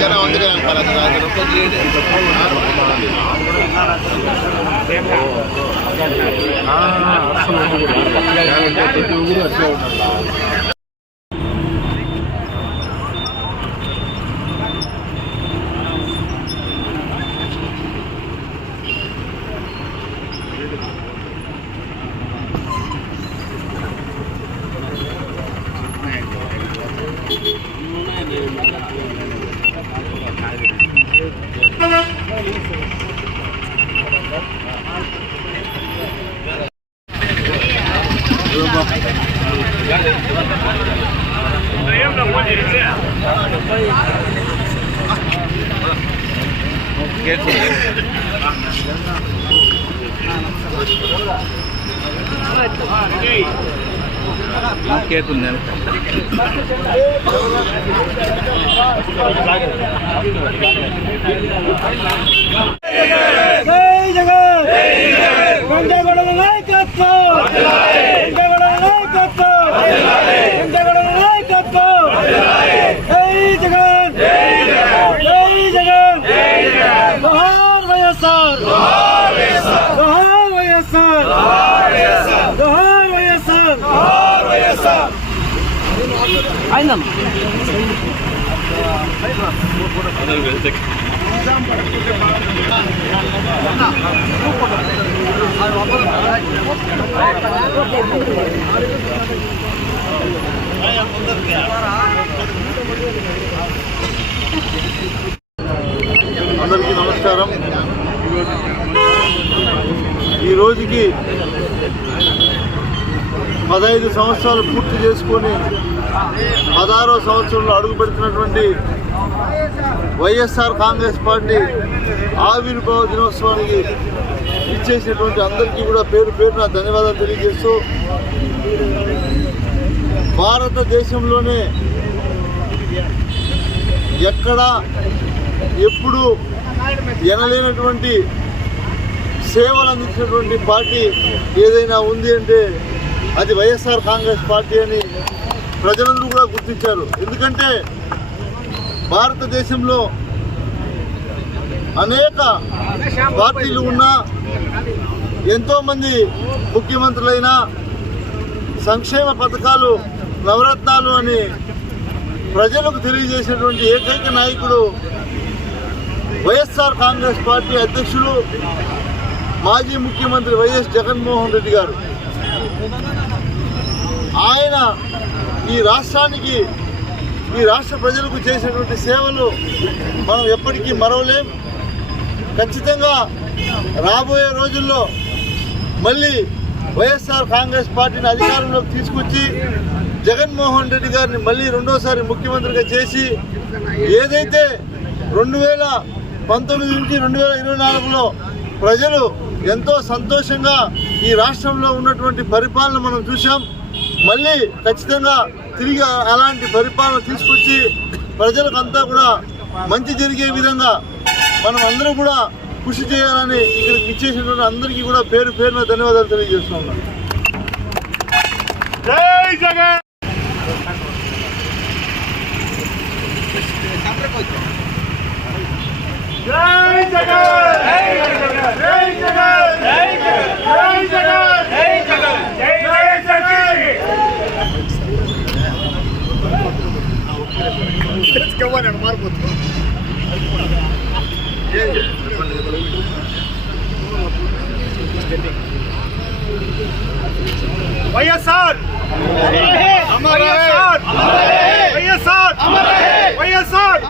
ಜನ ಒಂದೇ అందరికీ నమస్కారం. ఈ రోజుకి 15 సంవత్సరాలు పూర్తి చేసుకొని 16వ సంవత్సరంలో అడుగు పెడుతున్నటువంటి వైఎస్ఆర్ కాంగ్రెస్ పార్టీ ఆవిర్భావ దినోత్సవానికి ఇచ్చేసినటువంటి అందరికీ కూడా పేరు పేరున ధన్యవాదాలు తెలియజేస్తూ, భారతదేశంలోనే ఎక్కడా ఎప్పుడు ఎనలేనటువంటి సేవలు అందించినటువంటి పార్టీ ఏదైనా ఉంది అంటే అది వైఎస్ఆర్ కాంగ్రెస్ పార్టీ అని ప్రజలందరూ కూడా గుర్తించారు. ఎందుకంటే భారతదేశంలో అనేక పార్టీలు ఉన్నా, ఎంతోమంది ముఖ్యమంత్రులైనా సంక్షేమ పథకాలు నవరత్నాలు అని ప్రజలకు తెలియజేసినటువంటి ఏకైక నాయకుడు వైఎస్ఆర్ కాంగ్రెస్ పార్టీ అధ్యక్షులు మాజీ ముఖ్యమంత్రి వైఎస్ జగన్మోహన్ రెడ్డి గారు. ఆయన ఈ రాష్ట్రానికి, ఈ రాష్ట్ర ప్రజలకు చేసినటువంటి సేవలు మనం ఎప్పటికీ మరవలేం. ఖచ్చితంగా రాబోయే రోజుల్లో మళ్ళీ వైఎస్ఆర్ కాంగ్రెస్ పార్టీని అధికారంలోకి తీసుకొచ్చి జగన్మోహన్ రెడ్డి గారిని మళ్ళీ రెండోసారి ముఖ్యమంత్రిగా చేసి, ఏదైతే 2019 నుంచి 2024లో ప్రజలు ఎంతో సంతోషంగా ఈ రాష్ట్రంలో ఉన్నటువంటి పరిపాలన మనం చూసాం, మళ్ళీ ఖచ్చితంగా తిరిగి అలాంటి పరిపాలన తీసుకొచ్చి ప్రజలకంతా కూడా మంచి జరిగే విధంగా మనం అందరం కూడా కృషి చేయాలని ఇక్కడికి ఇచ్చేసినటువంటి అందరికీ కూడా పేరు పేరున ధన్యవాదాలు తెలియజేస్తున్నాం. జై జగన్. జై జగన్. జై జగన్. జై జగన్. జై జగన్. జై జగన్. జై జగన్. తెచ్చుకోవాలని మారిపోతుంది. వైఎస్ఆర్ వైఎస్ఆర్ వైఎస్ఆర్ వైఎస్ఆర్